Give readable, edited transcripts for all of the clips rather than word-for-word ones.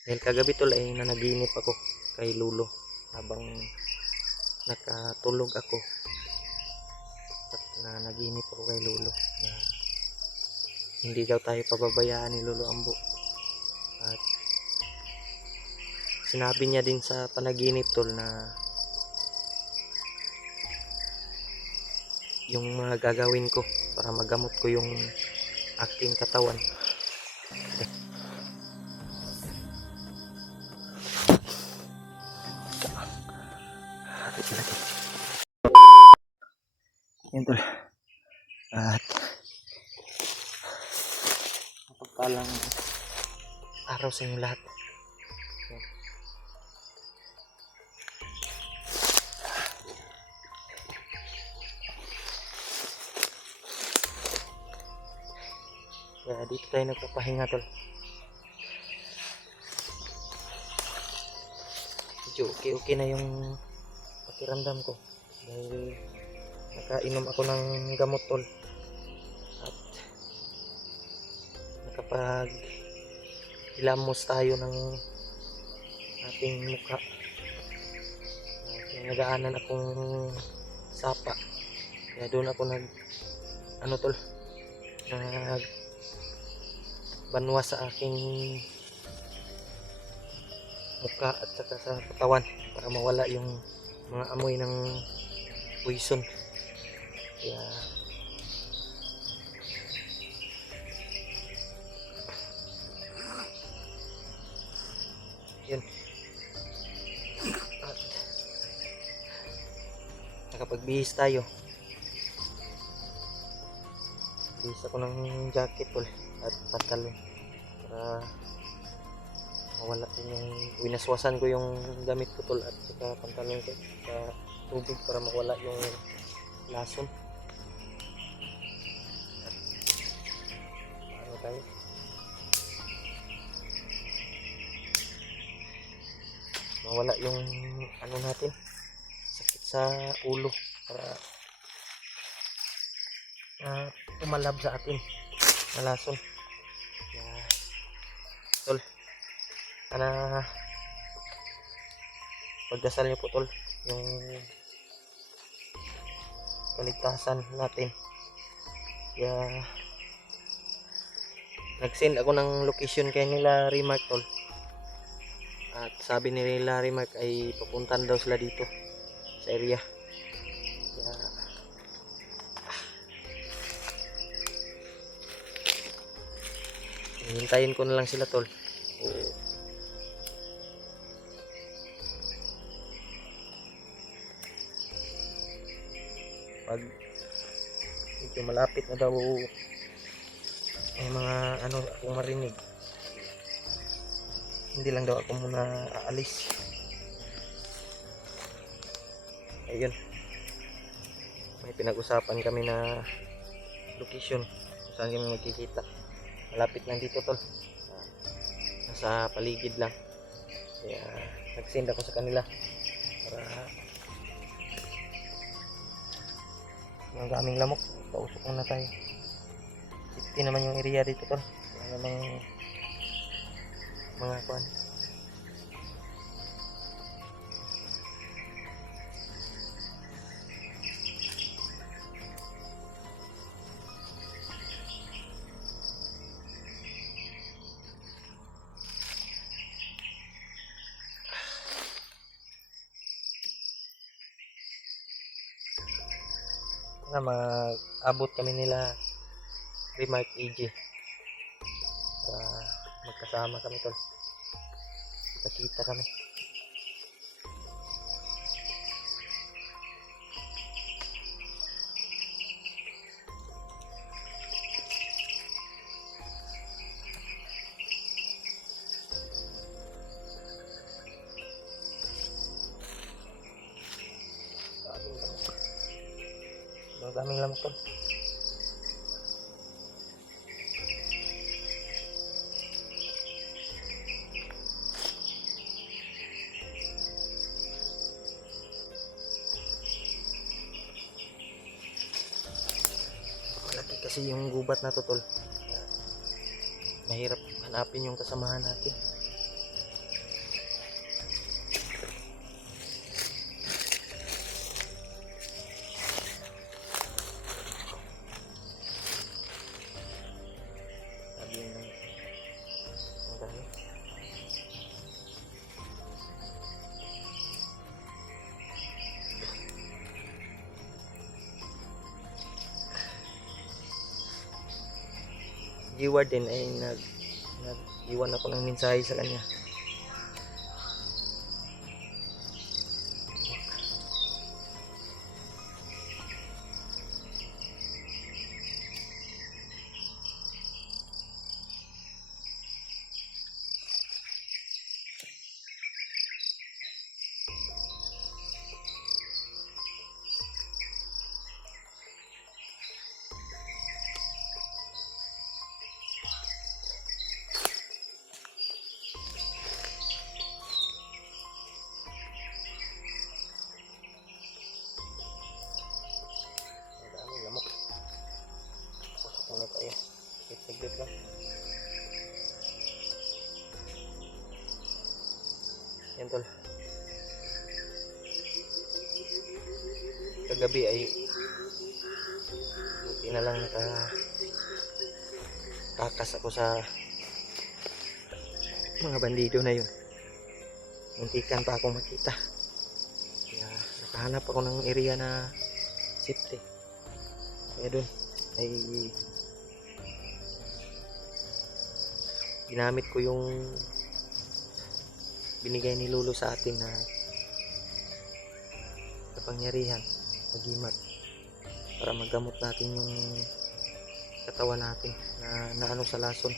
Dahil kagabi tol ay nanaginip ako kay Lulo habang nakatulog ako at nanaginip ako kay Lulo na hindi daw tayo pababayaan ni Lolo Ambo. At sinabi niya din sa panaginip tol na yung mga gagawin ko para magamot ko yung aking katawan. Yan tol. At mapagpalang araw sa inyo lahat. Yan. Kaya dito tayo nagpapahinga tol. Medyo okay na yung pakiramdam ko dahil nakainom ako ng gamot tol at nakapag hilamos tayo ng ating mukha at may nagaanan akong sapa kaya doon ako nag tol nag banwa sa aking mukha at saka sa katawan para mawala yung mga amoy ng poison. Kaya yun. At nakapagbihis tayo. Bihis ako ng jacket tol at pantalon para mawala din yung winaswasan ko yung gamit ko tol at saka pantalon ko sa tubig para mawala yung lason. At ano tayo mawala yung ano natin sakit sa ulo para umalab sa atin na lason. Kaya tol sana pagdasal niyo po tol yung kaligtasan natin. Kaya nag-send ako ng location kay nila Remark tol at sabi nila Remark ay papuntan daw sila dito sa area. Kaya hintayin ko na lang sila tol. Pag medyo malapit na daw may mga ano akong marinig, hindi lang daw ako muna aalis. Ayun, may pinag-usapan kami na location kung saan kami magkikita. Malapit lang dito tol, nasa paligid lang. Kaya nag-send ako sa kanila para yung daming lamok, pausok muna tayo. Safety naman yung area dito tol, wala namang mga kuan. Na mag-abot kami nila Remark AJ para magkasama kami tol, kita kami. Daming lamok tol. Malaki kasi yung gubat na to tol. Mahirap hanapin yung kasamahan natin. G-Ward din ay nag-iwan ako ng mensahe sa kanya. Daming lamok. Pasok muna tayo. Saglit lang. Yan tol. Kagabi ay buti na lang nakatakas ako sa mga bandido na yun. Muntikan pa akong makita. Kaya nakahanap ako ng area na safety. Kaya dun ay ginamit ko yung binigay ni Lolo sa atin na kapangyarihan, Agimat, para magamot natin yung katawan natin na ano sa lason,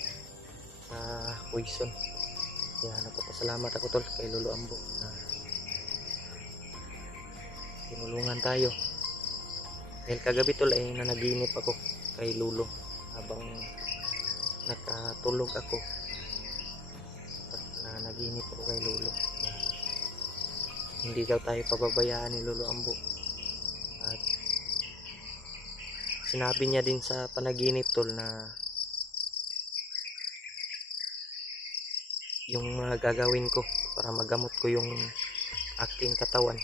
sa poison. Kaya napapasalamat ako tol kay Lolo Ambo na tinulungan tayo. Dahil kagabi tol ay nanaginip ako kay Lolo habang nakatulog ako. Nanaginip ako kay Lolo na hindi daw tayo pababayaan ni Lolo Ambo. At sinabi niya din sa panaginip tol na yung mga gagawin ko para magamot ko yung aking katawan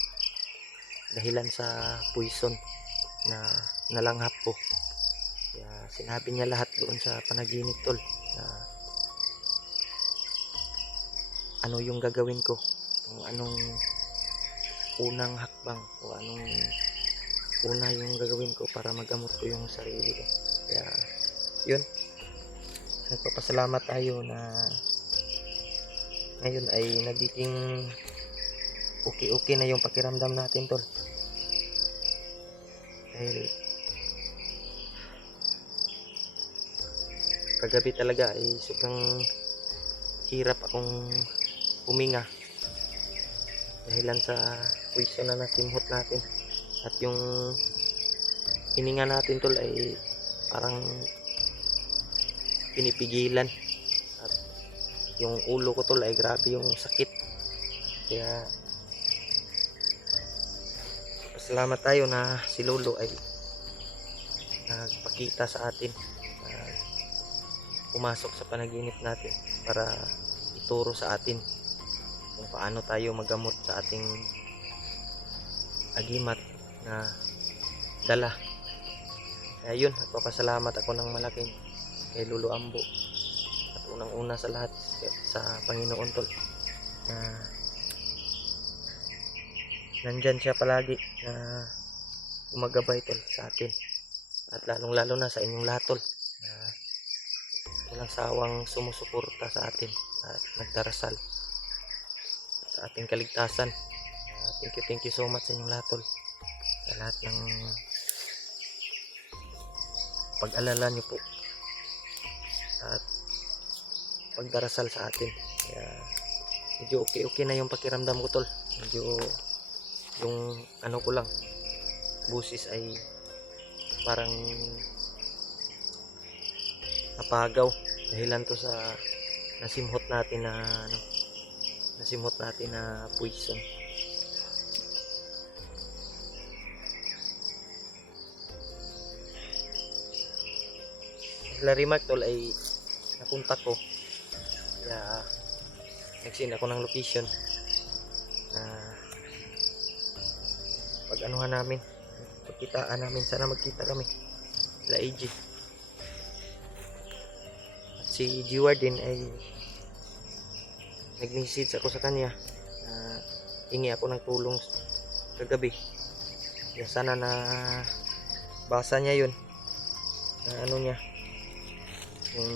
dahilan sa poison na nalanghap ko. Kaya sinabi niya lahat doon sa panaginip tol na ano yung gagawin ko, kung anong unang hakbang o anong una yung gagawin ko para magamot ko yung sarili ko. Kaya yun, nagpapasalamat tayo na ngayon ay nagiging okay na yung pakiramdam natin tol. Dahil kagabi talaga ay sobrang hirap akong huminga dahilan sa poison na nasimhot natin. At yung hininga natin tol ay parang pinipigilan. At yung ulo ko tol ay grabe yung sakit. Kaya pasalamat tayo na si Lolo ay nagpakita sa atin, pumasok sa panaginip natin para ituro sa atin kung paano tayo magamot sa ating agimat na dala. Kaya yun, nagpapasalamat ako ng malaking kay Lolo Ambo at unang-una sa lahat sa Panginoon tol na nandyan siya palagi na gumagabay tol sa atin, at lalong lalo na sa inyong lahat tol na walang sawang sumusuporta sa atin at nagdarasal sa ating kaligtasan. Thank you so much sa inyong lahat tol, sa lahat ng pag-alala nyo po at pagdarasal sa atin. Kaya medyo okay na yung pakiramdam ko tol. Medyo yung ano ko lang, busis ay parang napagaw dahilan to sa nasimhot natin na poison. Larimak tol ay napunta ko, kaya nag-send ako ng location na pag-anuhan namin, pagkitaan namin, sana magkita kami la AG. At si G-Ward din ay nag-message ako sa kanya na hingi ako ng tulong kagabi. Kaya sana na basa niya yun, na ano niya, yung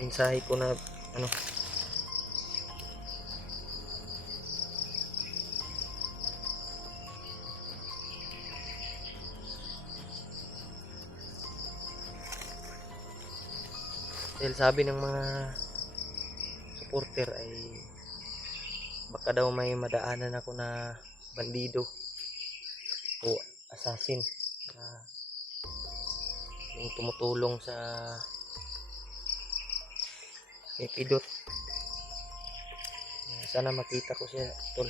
mensahe ko na ano, dahil sabi ng mga supporter ay baka daw may madaanan ako na bandido o assassin na yung tumutulong sa Epidot. Sana makita ko siya, tol,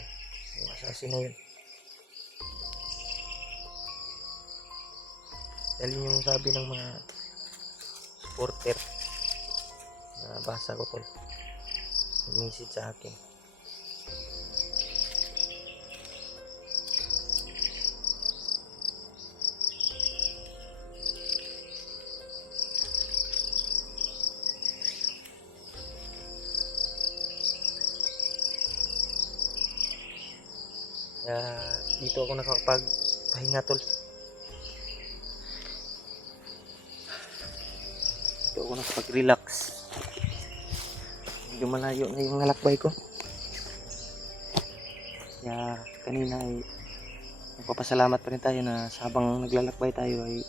yung assassin na yun. Dahil yung sabi ng mga supporter na basa ko, tol, yung message sa akin. Kaya dito ako nakakapagpahinga, tol. Dito ako nakapag-relax. Medyo malayo na yung nalakbay ko. Kaya kanina ay magpapasalamat pa rin tayo na habang naglalakbay tayo ay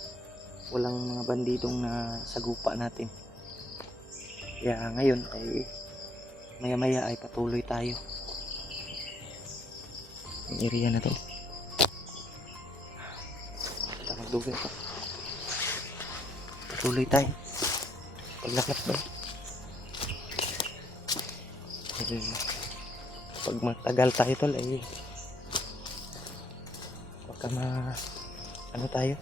walang mga bandidong na sagupa natin. Kaya ngayon ay maya-maya ay patuloy tayo. Yung area na to. Kita magdugay ito. Patuloy tayo. Paglakbay. Pag matagal tayo, tol, ay baka ano tayo.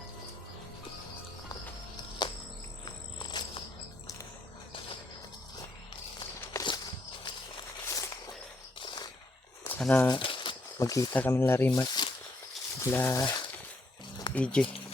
Sana magkita kami nila Rimat, nila PJ.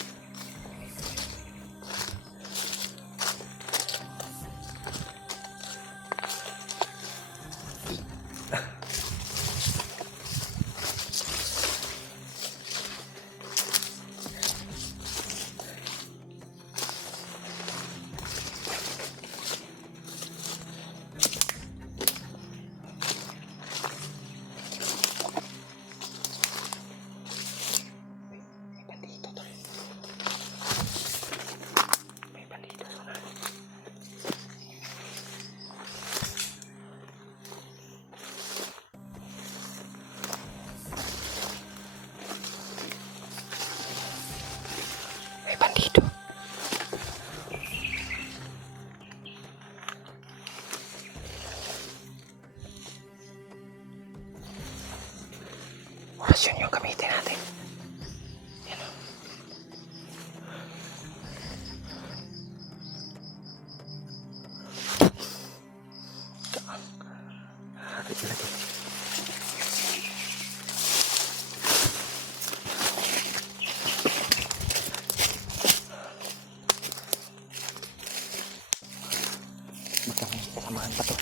Bandido. Orasyon yung gamitin natin. Yan o. Hari lagi. Baka may kasamaan pa to.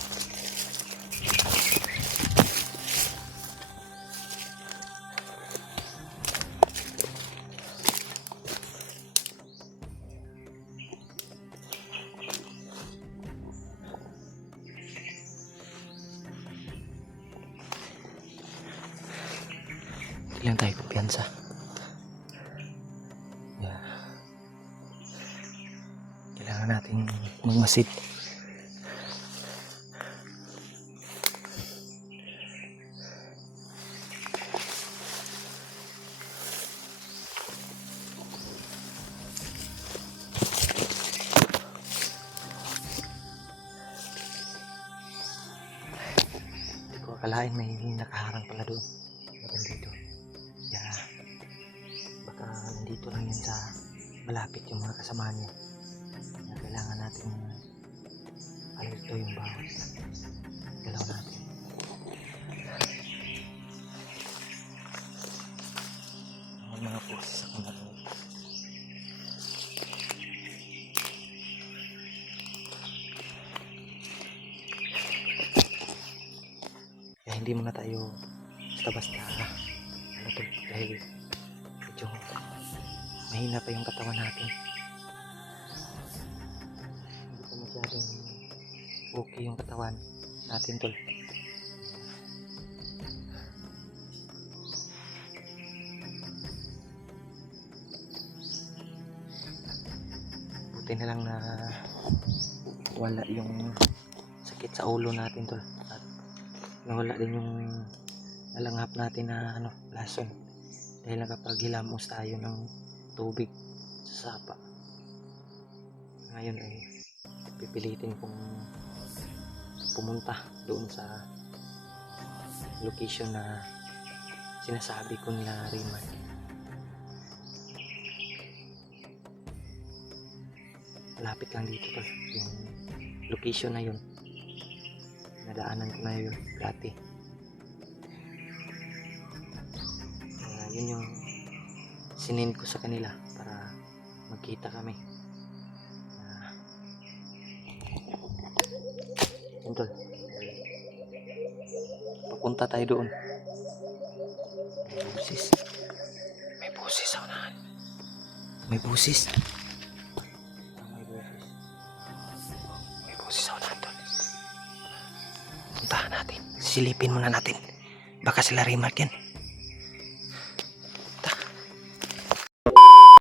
Hindi lang tayo kumpiyansa. Yeah. Kailangan natin magmasid. Akalain may nakaharang pala doon na bandito. Kaya baka nandito lang yan sa malapit yung mga kasamahan niya. Kaya kailangan natin alerto yung bawat galaw natin. Ang mga poses ako narinig. Kaya hindi muna tayo basta-basta ano to, dahil medyo mahina pa yung katawan natin. Hindi pa okay yung katawan natin tol. Buti na lang na wala yung sakit sa ulo natin tol, at nawala din yung nalanghap natin na lason dahil nakapaghilamos tayo ng tubig sa sapa. Ngayon ay pipilitin kong pumunta doon sa location na sinasabi ko nila Raymond. Malapit lang dito tol, yung location na yun, nadaanan ko na yun dati. Yun yung sinend ko sa kanila para magkita kami. Yun tol, papunta tayo doon. May busis sa unahan. May busis sa unahan tol. Puntahan natin, silipin muna natin, baka sila Remark yan.